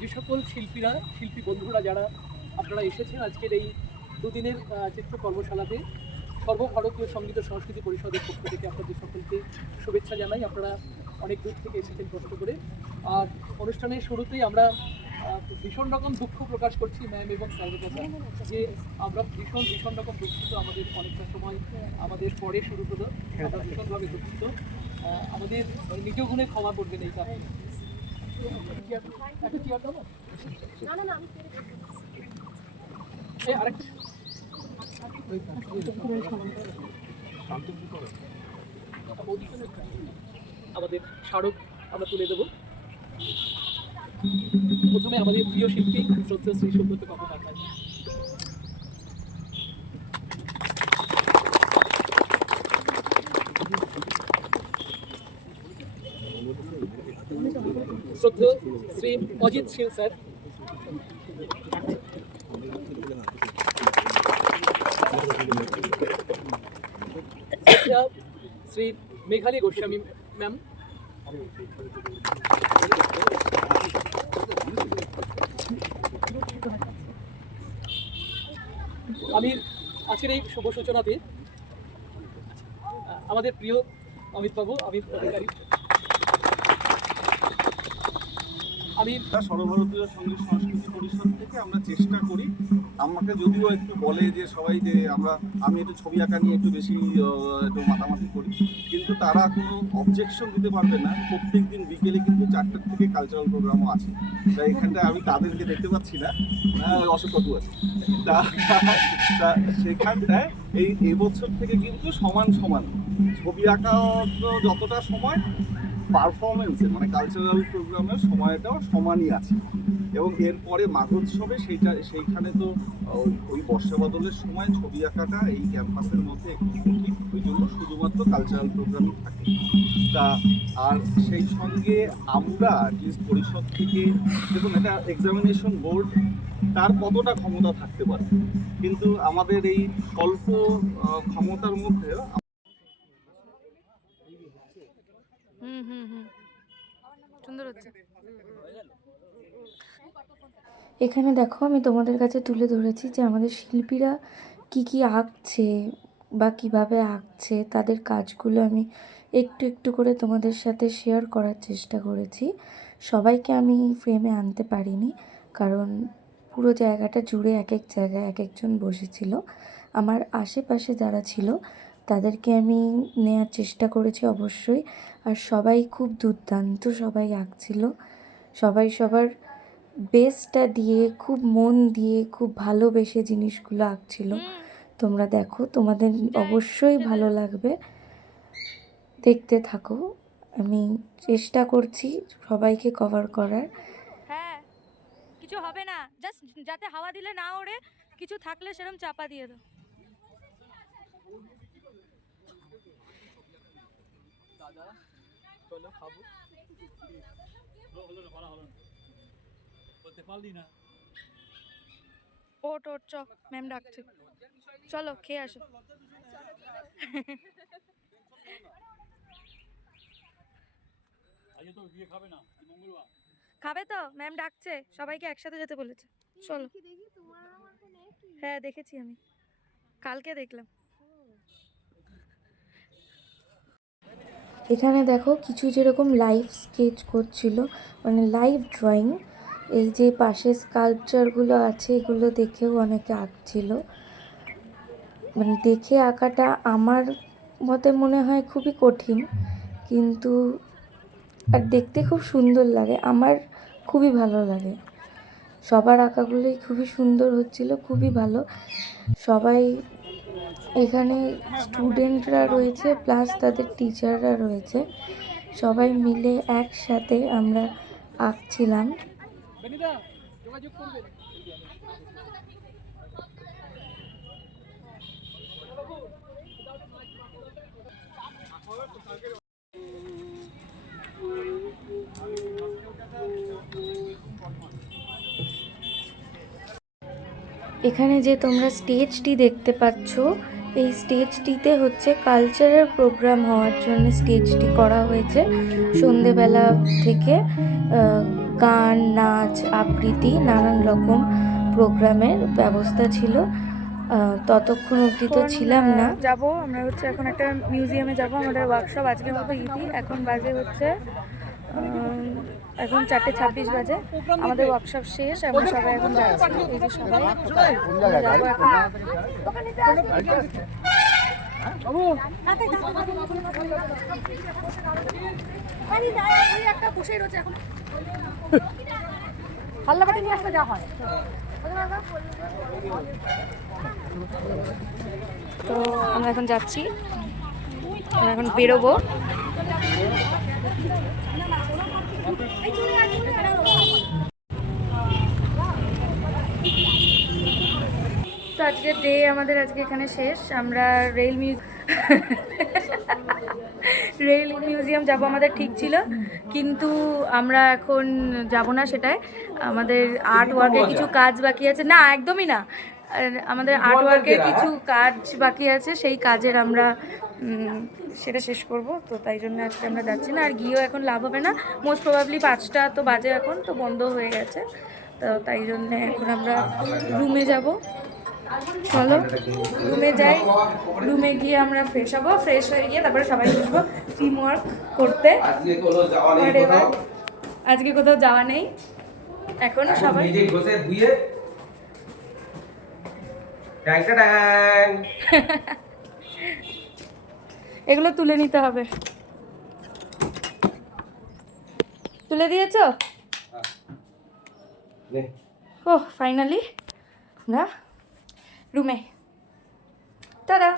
যে সকল শিল্পী বন্ধুরা যারা আপনারা এসেছেন আজকের এই দুদিনের চিত্র কর্মশালাতে, সর্বভারতীয় সঙ্গীত ও সংস্কৃতি পরিষদের পক্ষ থেকে আপনাদের সকলকে শুভেচ্ছা জানাই। আপনারা অনেক দূর থেকে এসেছেন কষ্ট করে। আর অনুষ্ঠানের শুরুতেই আমরা ভীষণ রকম দুঃখ প্রকাশ করছি ম্যাম এবং স্যারের কাছে, যে আমরা ভীষণ রকম দুঃখিত। আমাদের অনেকটা সময় আমাদের পরে শুরু হলো, আমরা ভীষণভাবে দুঃখিত। আমাদের নিজ গুণে ক্ষমা করবেন এই কারণে। আমাদের স্মারক আমরা তুলে দেবো। প্রথমে আমাদের প্রিয় শিল্পী শ্রদ্ধেয় শ্রী সুব্রত গঙ্গোপাধ্যায়। শ্রদ্ধেয় শ্রী অজিত সিং স্যার। শ্রী মেঘালী গোস্বামী ম্যাম। আমি আজকের এই শুভ সূচনাতে আমাদের প্রিয় অমিতবাবু, অমিত অধিকারী। আমি সর্বভারতীয় সঙ্গীত সংস্কৃতি পরিষদ থেকে আমরা চেষ্টা করি, আমাকে যদিও একটু বলে যে সবাই যে আমি একটু ছবি আঁকা নিয়ে একটু বেশি একটু মাতামাতি করি, কিন্তু তারা কোনো অবজেকশন দিতে পারবে না। প্রত্যেক দিন বিকেলে কিন্তু 4টার থেকে কালচারাল প্রোগ্রামও আছে। তাই এখানটায় আমি তাদেরকে দেখতে পাচ্ছি না, অশোক কাকু আছে, তা সেখানটায় এবছর থেকে কিন্তু সমান ছবি আঁকা যতটা সময় পারফরমেন্সের মানে কালচারাল প্রোগ্রামের সময়টাও সমানই আছে। এবং এরপরে মাঘোৎসবে সেইখানে তো ওই বর্ষা বাদলের সময় ছবি আঁকাটা এই ক্যাম্পাসের মধ্যে একটু কঠিন, ওই জন্য শুধুমাত্র কালচারাল প্রোগ্রামই থাকে। তা আর সেই সঙ্গে আমরা অ্যাটলিস্ট পরিষদ থেকে, দেখুন এটা এক্সামিনেশন বোর্ড, তার কতটা ক্ষমতা থাকতে পারে, কিন্তু আমাদের এই স্বল্প ক্ষমতার মধ্যে সুন্দর হচ্ছে। এখানে দেখো আমি তোমাদের কাছে তুলে ধরেছি যে আমাদের শিল্পীরা কি আঁকছে বা কিভাবে আঁকছে, তাদের কাজগুলো আমি একটু করে তোমাদের সাথে শেয়ার করার চেষ্টা করেছি। সবাইকে আমি ফ্রেমে আনতে পারিনি, কারণ পুরো জায়গাটা জুড়ে এক জায়গায় এক একজন বসেছিল। আমার আশেপাশে যারা ছিল তাদেরকে আমি নেওয়ার চেষ্টা করেছি অবশ্যই। আর সবাই খুব দুর্দান্ত সবাই আঁকছিল, সবাই সবার বেস্টটা দিয়ে, খুব মন দিয়ে, খুব ভালোবেসে জিনিসগুলো আঁকছিল। তোমরা দেখো, তোমাদের অবশ্যই ভালো লাগবে, দেখতে থাকো। আমি চেষ্টা করছি সবাইকে কভার করার। হ্যাঁ, কিছু হবে না, জাস্ট যাতে হাওয়া দিলে না ওড়ে, কিছু থাকলে সেরকম চাপা দিয়ে দাও। দাদা চলো খাবো, বলতে পারলি না। ওট চ, ম্যাম ডাকছে, চলো খেয়ে আসো। খাবে তো? ম্যাম ডাকছে, সবাইকে একসাথে যেতে বলেছে। চলো। হ্যাঁ দেখেছি, আমি কালকে দেখলাম। এখানে দেখো কিছু যেরকম লাইভ স্কেচ করছিল, মানে লাইভ ড্রয়িং। এই যে পাশে স্কাল্পচারগুলো আছে, এগুলো দেখেও অনেকে আঁকছিল। মানে দেখে আঁকাটা আমার মতে মনে হয় খুবই কঠিন, কিন্তু আর দেখতে খুব সুন্দর লাগে, আমার খুবই ভালো লাগে। সবার আঁকাগুলোই খুবই সুন্দর হচ্ছিল, খুবই ভালো। সবাই এখানে স্টুডেন্টরা রয়েছে, প্লাস তাদের টিচাররা রয়েছে, সবাই মিলে একসাথে আমরা আঁকছিলাম। এখানে যে তোমরা স্টেজটি দেখতে পাচ্ছ, এই স্টেজটিতে হচ্ছে কালচারাল প্রোগ্রাম হওয়ার জন্য স্টেজটি করা হয়েছে। সন্ধেবেলা থেকে গান, নাচ, আবৃত্তি, নানান রকম প্রোগ্রামের ব্যবস্থা ছিল। ততক্ষণ অবধি তো ছিলাম না। যাবো আমরা হচ্ছে এখন একটা মিউজিয়ামে যাব, আমাদের ওয়ার্কশপ আজকের মতো ইতি। এখন বাজে হচ্ছে এখন 4:26 বাজে, আমাদের ওয়ার্কশপ শেষ, আমরা সবাই এখন যাচ্ছি। এই যে সবাই আমরা যাবো এখন। হাল্লাবাটি নিয়ে আসলে যা হয়। তো আমরা এখন যাচ্ছি, আমরা এখন বেরোবো। তো আজকের ডে আমাদের আজকে এখানে শেষ। আমরা রেল মিউজিয়াম যাব আমাদের ঠিক ছিল, কিন্তু আমরা এখন যাব না সেটাই। আমাদের আর্ট ওয়ার্কের কিছু কাজ বাকি আছে। না, একদমই না, আমাদের আর্ট ওয়ার্কের কিছু কাজ বাকি আছে, সেই কাজের আমরা সেটা শেষ করব। তো তাই জন্য আজকে আমরা যাচ্ছি না, আর গিয়েও এখন লাভ হবে না। মোস্ট প্রবাবলি 5টা তো বাজে, এখন তো বন্ধ হয়ে গেছে। তো তাই জন্যে এখন আমরা রুমে যাব। চলো রুমে যাই, রুমে গিয়ে আমরা ফ্রেশ হবো, ফ্রেশ হয়ে গিয়ে তারপরে সবাই বসবো টিম ওয়ার্ক করতে। আর এবার আজকে কোথাও যাওয়া নেই, এখন সবাই এগুলো তুলে নিতে হবে। তুলে দিয়েছো? ও ফাইনালি আমরা রুমে। টাটা।